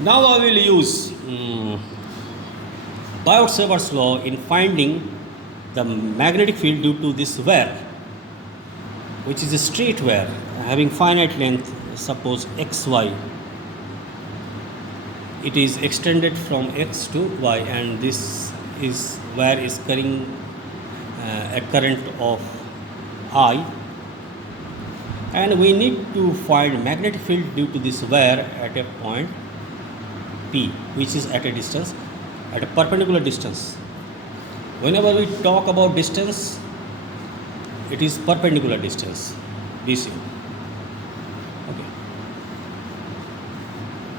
Now I will use Biot-Savart's law in finding the magnetic field due to this wire, which is a straight wire having finite length, suppose xy. It is extended from x to y, and this is wire is carrying a current of I, and we need to find magnetic field due to this wire at a point P, which is at a distance, at a perpendicular distance. Whenever we talk about distance, it is perpendicular distance, BC. Okay.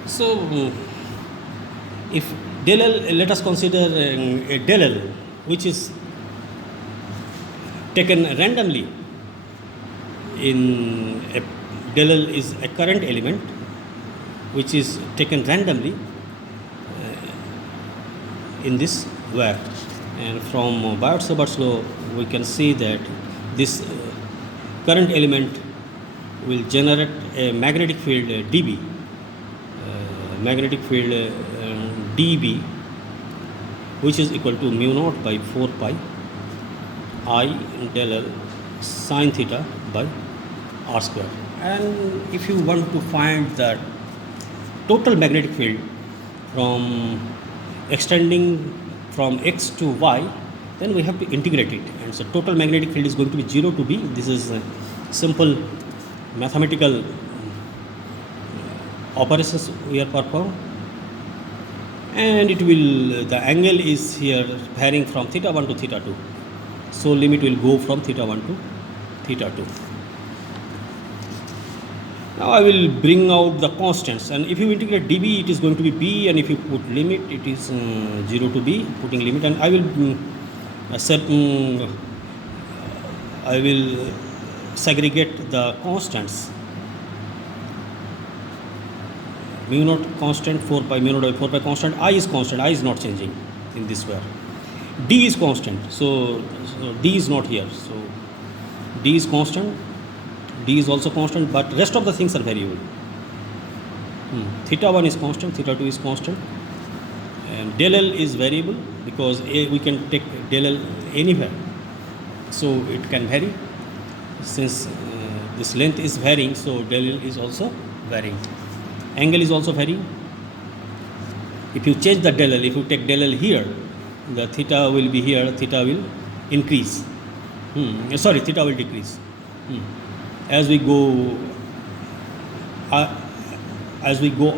So, if del L, let us consider a del L, which is taken randomly. In a del L is a current element which is taken randomly in this wire, and from Biot-Savart's law we can see that this current element will generate a magnetic field dB, magnetic field dB, which is equal to mu naught by 4 pi I del L sin theta by r square. And if you want to find the total magnetic field from extending from x to y, then we have to integrate it, and so total magnetic field is going to be 0 to b. This is a simple mathematical operations we are performing, and it will, the angle is here varying from theta 1 to theta 2, so limit will go from theta 1 to theta 2. Now I will bring out the constants, and if you integrate dB, it is going to be b, and if you put limit, it is 0 to b, putting limit, and I will I will segregate the constants. Mu naught constant, 4 pi, mu naught by 4 pi constant, I is constant, I is not changing in this wire. D is constant, so D is not here, so D is constant, D is also constant, but rest of the things are variable. Theta 1 is constant, theta 2 is constant, and del L is variable because we can take del L anywhere, so it can vary. Since this length is varying, so del L is also varying. Angle is also varying. If you change the del L, if you take del L here, the theta will be here, theta will increase. Theta will decrease. As we go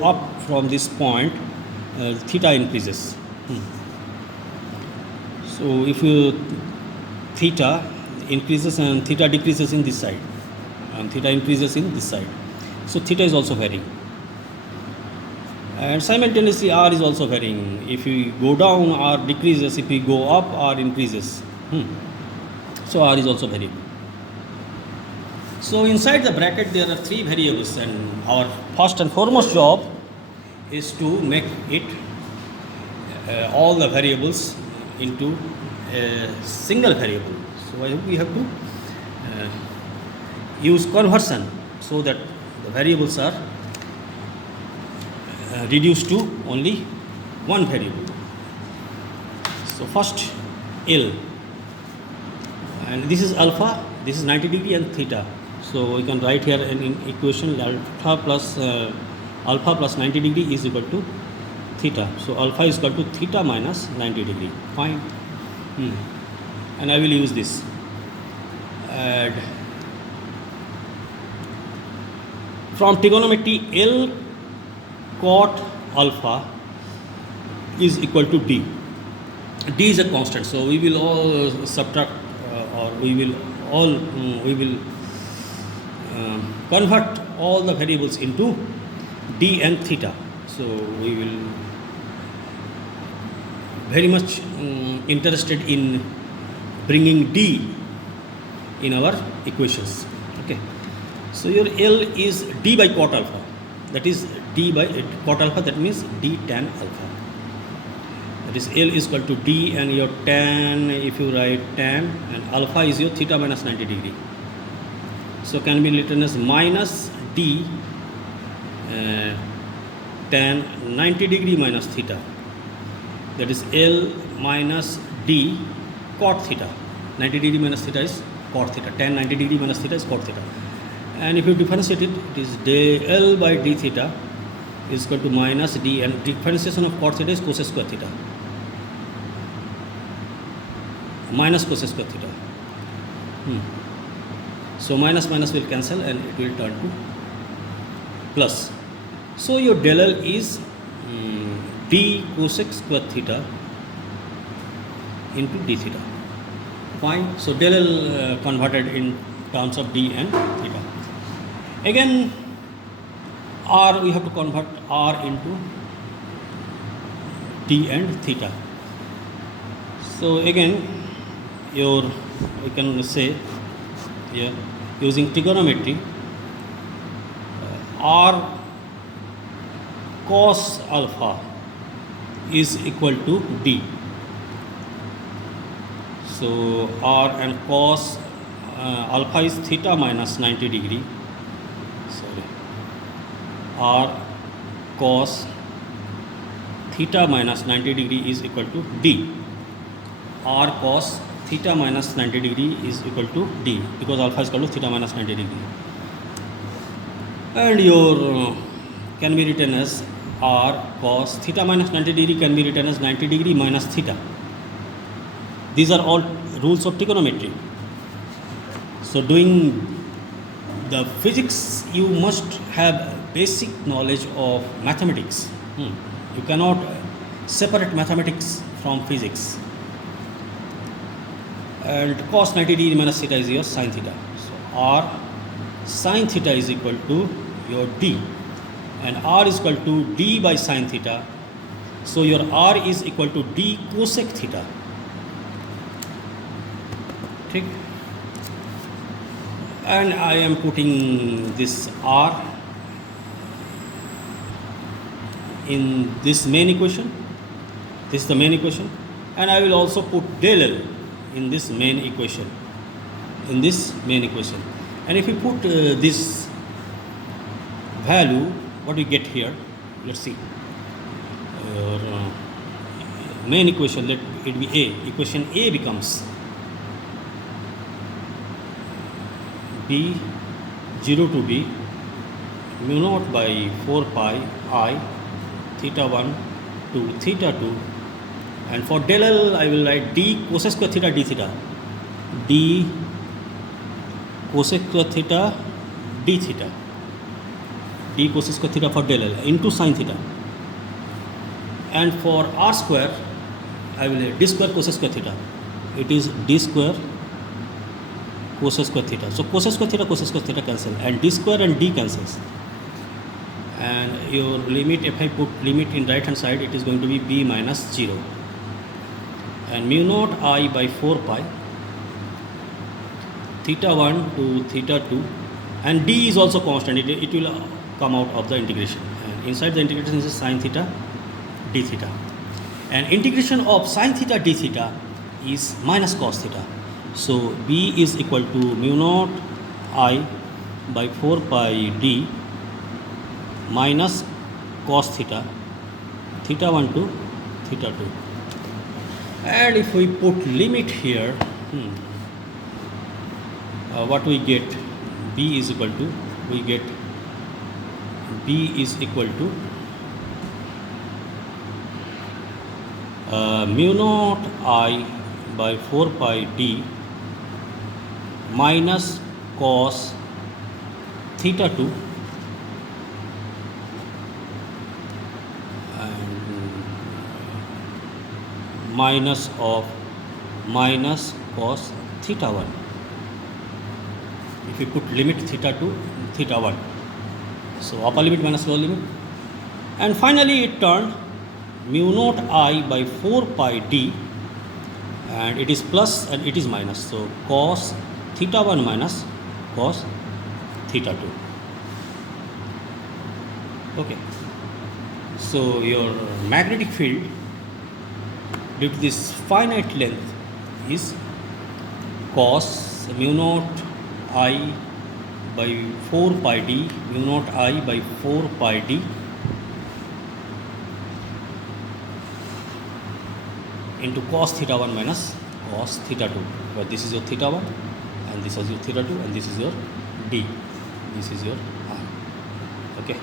up from this point, theta increases. So if you theta increases and theta decreases in this side, and theta increases in this side, so theta is also varying, and simultaneously r is also varying. If we go down, r decreases. If we go up, r increases. So r is also varying. So inside the bracket there are 3 variables, and our first and foremost job is to make it all the variables into a single variable. So we have to use conversion so that the variables are reduced to only one variable. So first L, and this is alpha, this is 90 degree and theta. So we can write here an equation, alpha plus 90 degree is equal to theta. So alpha is equal to theta minus 90 degree. Fine. And I will use this. And from trigonometry, L cot alpha is equal to D. D is a constant, so we will all subtract we will convert all the variables into D and theta. So we will very much interested in bringing D in our equations. Okay, so your L is D by cot alpha, that is D by cot alpha, that means D tan alpha. That is L is equal to D, and your tan, if you write tan, and alpha is your theta minus 90 degree. So can be written as minus D tan 90 degree minus theta, that is L minus D cot theta. 90 degree minus theta is cot theta, tan 90 degree minus theta is cot theta. And if you differentiate it, it is del by d theta is equal to minus d, and differentiation of cot theta is cos square theta minus cos square theta. So minus minus will cancel and it will turn to plus. So your del L is d cosec square theta into d theta. Fine. So del L converted in terms of d and theta. Again, r, we have to convert r into d and theta. So again, we can say here, using trigonometry, r cos alpha is equal to d. So r and cos alpha is theta minus 90 degree. R cos theta minus 90 degree is equal to D. R cos theta minus 90 degree is equal to D, because alpha is equal to theta minus 90 degree. And your can be written as R cos theta minus 90 degree can be written as 90 degree minus theta. These are all rules of trigonometry. So doing the physics, you must have basic knowledge of mathematics. You cannot separate mathematics from physics. And cos 90 degree minus theta is your sin theta. So r sin theta is equal to your d, and r is equal to d by sin theta. So your r is equal to d cosec theta. Okay. And I am putting this r in this main equation. This is the main equation, and I will also put del L in this main equation. And if you put this value, what we get here, let's see. Main equation, let it be A. Equation A becomes B 0 to B mu naught by 4 pi I theta 1 to theta 2, and for del L I will write d cosec square theta d theta, d cosec square theta d theta, d cosec square theta for del L into sin theta. And for r square I will write d square cosec square theta, it is d square cosec square theta. So cosec square theta cancel, and d square and d cancels. And your limit, if I put limit in right hand side, it is going to be b minus 0. And mu naught I by 4 pi theta 1 to theta 2, and d is also constant, it will come out of the integration. And inside the integration is sin theta d theta. And integration of sin theta d theta is minus cos theta. So b is equal to mu naught I by 4 pi d minus cos theta, theta 1 to theta 2. And if we put limit here, what we get, b is equal to, we get b is equal to mu naught I by 4 pi d minus cos theta 2 minus of minus cos theta 1. If we put limit theta 2 theta 1, so upper limit minus lower limit, and finally it turned mu naught I by 4 pi d, and it is plus and it is minus, so cos theta 1 minus cos theta 2. Okay, so your magnetic field due to this finite length is cos mu naught I by 4 pi d, mu naught I by 4 pi d into cos theta 1 minus cos theta 2, where this is your theta 1 and this is your theta 2 and this is your d, this is your r. Okay.